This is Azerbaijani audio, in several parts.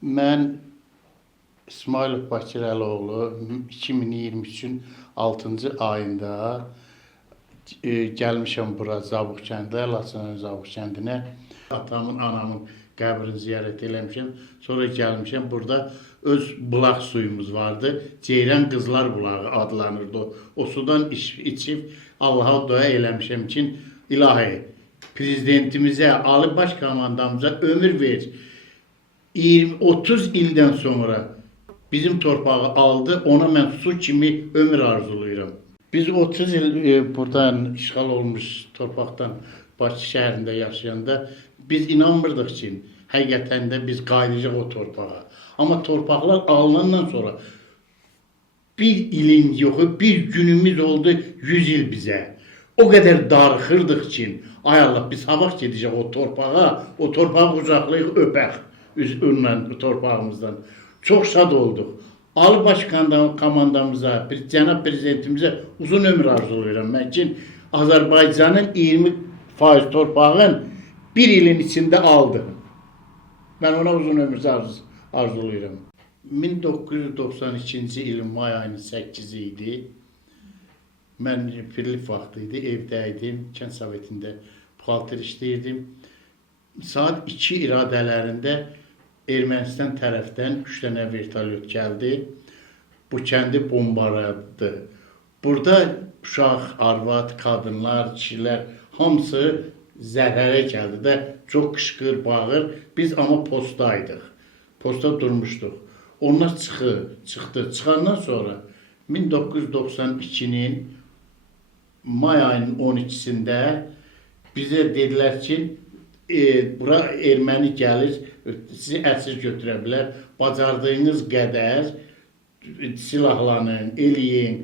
Mən İsmailov Bakir Əloğlu 2023-ün 6-cı ayında gəlmişəm bura Zabıq kəndinə, Laçının Zabıq kəndinə. Atamın, anamın qəbrini ziyarət eləmişəm. Sonra gəlmişəm, burada öz bulaq suyumuz vardı. Ceyran Qızlar Bulağı adlanırdı. O sudan içib Allaha dua eləmişəm ki, ilahi prezidentimizə, Ali Baş Komandamıza ömür ver. 20-30 ildən sonra bizim torpağı aldı, ona mən su kimi ömür arzulayıram. Biz 30 il buradan işğal olmuş torpaqdan Bakı şəhərində yaşayanda biz inanmırdıq ki, həqiqətən də biz qayıdacaq o torpağa. Amma torpaqlar alınandan sonra bir ilin yoxu, bir günümüz oldu 100 il bizə. O qədər darıxırdıq ki, ay Allah, biz sabah gedəcək o torpağa, o torpağı qucaqlayıq, öpək önlə torpağımızdan. Çox şad olduq. Ali Baş Komandamıza, cənab prezidentimizə uzun ömür arzulayıram. Mən ki, Azərbaycanın 20% torpağın bir ilin içində aldı. Mən ona uzun ömür arzulayıram. 1992-ci ilin may ayının 8-i idi. Mən firlik vaxtı idi, evdə idim, kənd sovetində buxalter işləyirdim. Saat 2 iradələrində Ermənistan tərəfdən 3 dənə vertolyot gəldi. Bu kəndi bombaladı. Burada uşaq, arvad, qadınlar, kişilər hamısı zərərə gəldi də. Çox qışqır, bağır. Biz amma postdaydıq. Posta durmuşduq. Onlar çıxdı. Çıxandan sonra 1992-nin may ayının 12-sində bizə dedilər ki, bura erməni gəlir, sizi əsir götürə bilər, bacardığınız qədər silahlanın, eləyin,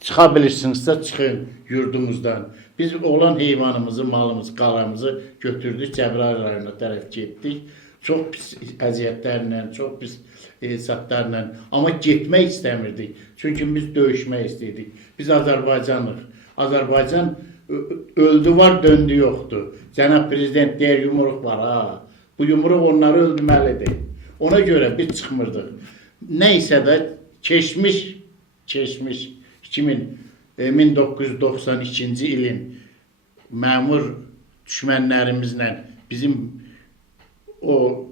çıxa bilirsinizsə çıxın yurdumuzdan. Biz olan heyvanımızı, malımızı, qalamızı götürdük, Cəbrayıl rayonuna tərəf getdik. Çox pis əziyyətlərlə, çox pis hesablarla, amma getmək istəmirdik. Çünki biz döyüşmək istəyirdik. Biz Azərbaycanlıq. Azərbaycan öldü var, döndü yoxdur. Cənab prezident deyər, yumruq var, ha. Bu yumruq onları öldürməlidir. Ona görə biz çıxmırdıq. Nəysə də keçmiş 1992-ci ilin məmur düşmənlərimizlə bizim o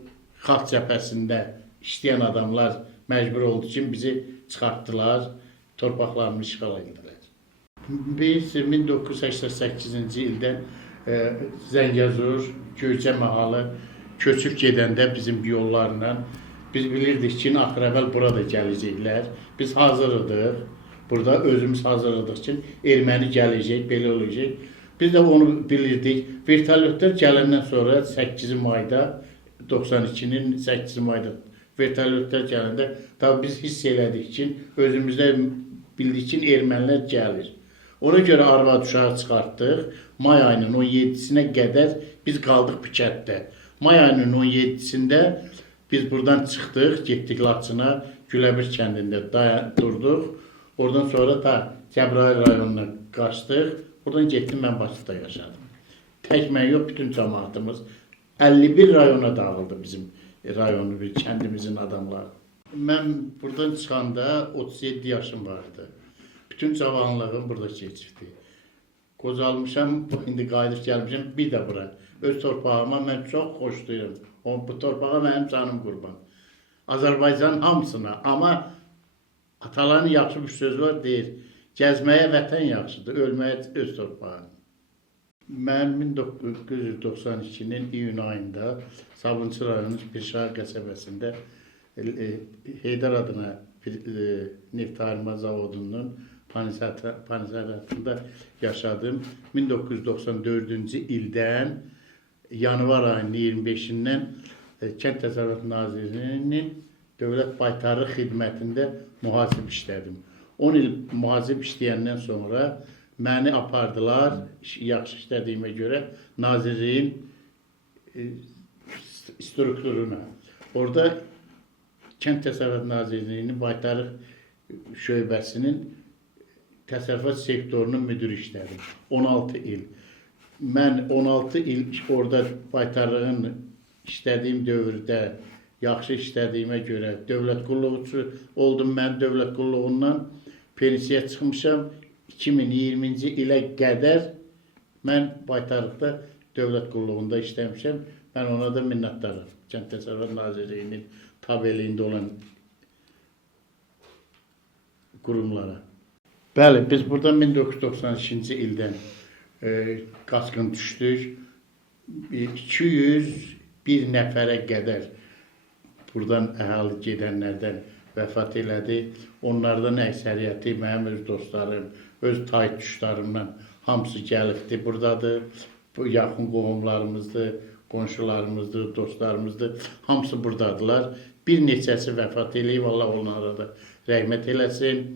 xalq cəbhəsində işləyən adamlar məcbur oldu ki, bizi çıxartdılar, torpaqlarını işğal etdilər. Biz 1988-ci ildən Zəngəzur, Göyçə mahalı köçüb gedəndə bizim yollarla biz bilirdik ki, axır-əvvəl burada gələcəklər. Biz hazırıdıq, burada özümüz hazırıdıq ki, erməni gələcək, belə olacaq. Biz də onu bilirdik. Vertolyotlar gələndən sonra 8 mayda, 92-nin 8 mayda vertolyotlar gələndə tabi biz hiss elədik ki, özümüzdə bildik ki, ermənilər gəlir. Ona görə arvad uşağı çıxartdıq. May ayının 17-sinə qədər biz qaldıq Pikətdə. May ayının 17-sində biz buradan çıxdıq, getdik Laçına, Güləbir kəndində durduq. Oradan sonra da Cəbrayıl rayonuna qaçdıq. Buradan getdim, mən Bakıda yaşadım. Tək mən yox, bütün cəmaatımız 51 rayona dağıldı bizim rayonu, kəndimizin adamları. Mən buradan çıxanda 37 yaşım vardı. Bütün cavanlığım burada keçibdi. Qocalmışam, indi qayıdıb gəlmişəm, bir də bura. Öz torpağıma mən çox xoşlayıram. Bu torpağa mənim canım qurban. Azərbaycan hamısına, amma ataların yaxşı bir söz var, deyir, gəzməyə vətən yaxşıdır, ölməyə öz torpağı. Mən 1992-nin iyun ayında Sabunçu rayonunun Pirşağı qəsəbəsində Heydər adına neft ayırma zavodunun panisatında yaşadım. 1994-cü ildən yanvar ayının 25-dən Kənd Təsərrüfatı Nazirliyinin Dövlət Baytarlıq xidmətində mühasib işlədim. 10 il mühasib işləyəndən sonra məni apardılar, yaxşı işlədiyimə görə, Nazirliyin strukturuna. Orada Kənd Təsərrüfatı Nazirliyinin Baytarlıq şöbəsinin təsərrüfat sektorunun müdürü işlədim. 16 il. Mən 16 il orada baytarlığın işlədiyim dövrdə yaxşı işlədiyimə görə dövlət qulluqçusu oldum. Mən dövlət qulluğundan pensiyaya çıxmışam. 2020-ci ilə qədər mən Baytarlıqda dövlət qulluğunda işləmişəm. Mən ona da minnətdaram. Kənd Təsərrüfat Nazirliyinin tabeliyində olan qurumlara. Bəli, biz burada 1992-ci ildən qaçqın düşdük. 201 nəfərə qədər buradan əhali gedənlərdən vəfat elədi. Onlardan əksəriyyəti mənim öz dostlarım, öz taytuşlarımdan hamısı gəlibdi, buradadır. Bu yaxın qohumlarımızdır, qonşularımızdır, dostlarımızdır. Hamısı buradadılar. Bir neçəsi vəfat eləyib, Allah onlara da rəhmət eləsin.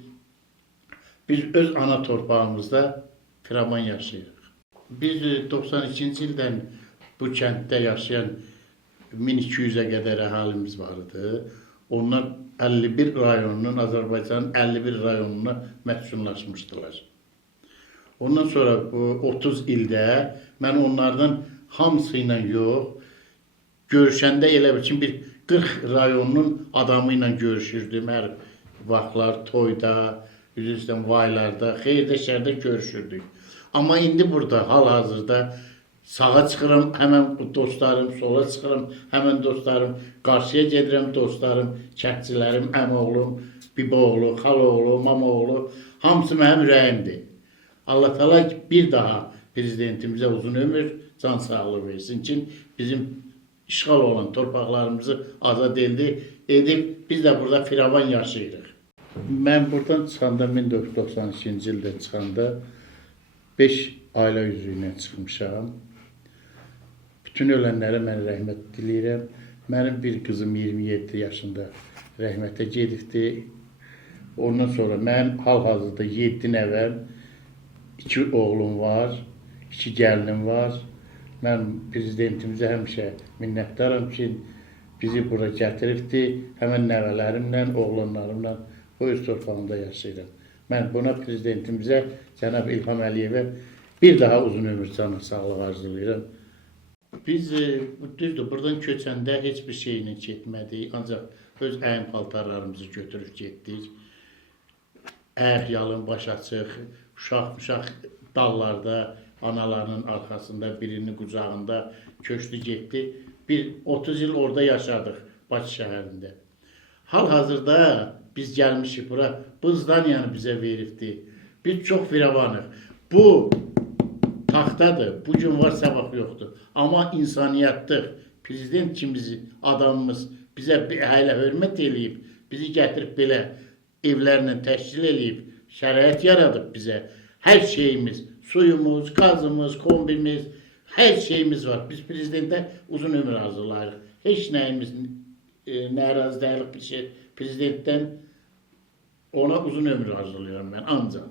Biz öz ana torpağımızda firavan yaşayırıq. Biz 92-ci ildən bu kənddə yaşayan 1200-ə qədər əhalimiz vardı. Onlar 51 rayonunun, Azərbaycanın 51 rayonuna məskunlaşmışdılar. Ondan sonra bu 30 ildə mən onlardan hamısı ilə yox, görüşəndə elə bir ki, bir 40 rayonunun adamı ilə görüşürdüm. Hər vaxtlar toyda, üzrüstən vaylarda, xeyirdə, şərdə görüşürdük. Amma indi burada, hal-hazırda sağa çıxıram, həmən dostlarım, sola çıxıram, həmən dostlarım, qarşıya gedirəm, dostlarım, kəndçilərim, əmoğlum, biboğlu, xaloğlu, mamoğlu, hamısı mənim ürəyimdir. Allah təala bir daha prezidentimizə uzun ömür, can sağlığı versin ki, bizim işğal olan torpaqlarımızı azad edib, biz də burada firavan yaşayırıq. Mən buradan çıxanda, 1992-ci ildə çıxanda 5 ailə üzvü ilə çıxmışam. Bütün ölənlərə mən rəhmət diləyirəm. Mənim bir qızım 27 yaşında rəhmətə gedibdi. Ondan sonra mənim hal-hazırda 7 nəvəm, 2 oğlum var, 2 gəlinim var. Mən prezidentimizə həmişə minnətdaram ki, bizi bura gətiribdi. Həmən nəvələrimlə, oğlanlarımla o öz torpağında yaşayıram. Mən buna prezidentimizə, cənab İlham Əliyevə bir daha uzun ömür, canı sağlıq arzulayıram. Biz düzdür, buradan köçəndə heç bir şeylə getmədik, ancaq öz əyin paltarlarımızı götürüb getdik. Əyək yalın, baş açıq, uşaq dallarda, analarının arxasında, birinin qucağında köçdü getdi. Bir 30 il orada yaşadıq, Bakı şəhərində. Hal-hazırda biz gəlmişik bura, bu zdaniyanı bizə veribdi. Biz çox firavanıq. Bu taxtadır, bugün var, səbəb yoxdur. Amma insaniyyətdir. Prezident kimi adamımız bizə hələ hörmət eləyib, bizi gətirib belə evlərlə təşkil eləyib, şərait yaradıb bizə. Hər şeyimiz, suyumuz, qazımız, kombimiz, hər şeyimiz var. Biz prezidentə uzun ömür arzulayırıq. Heç nəyimiz narazı deyilik bir şey. Prezidentdən ona uzun ömür arzulayıram mən ancaq.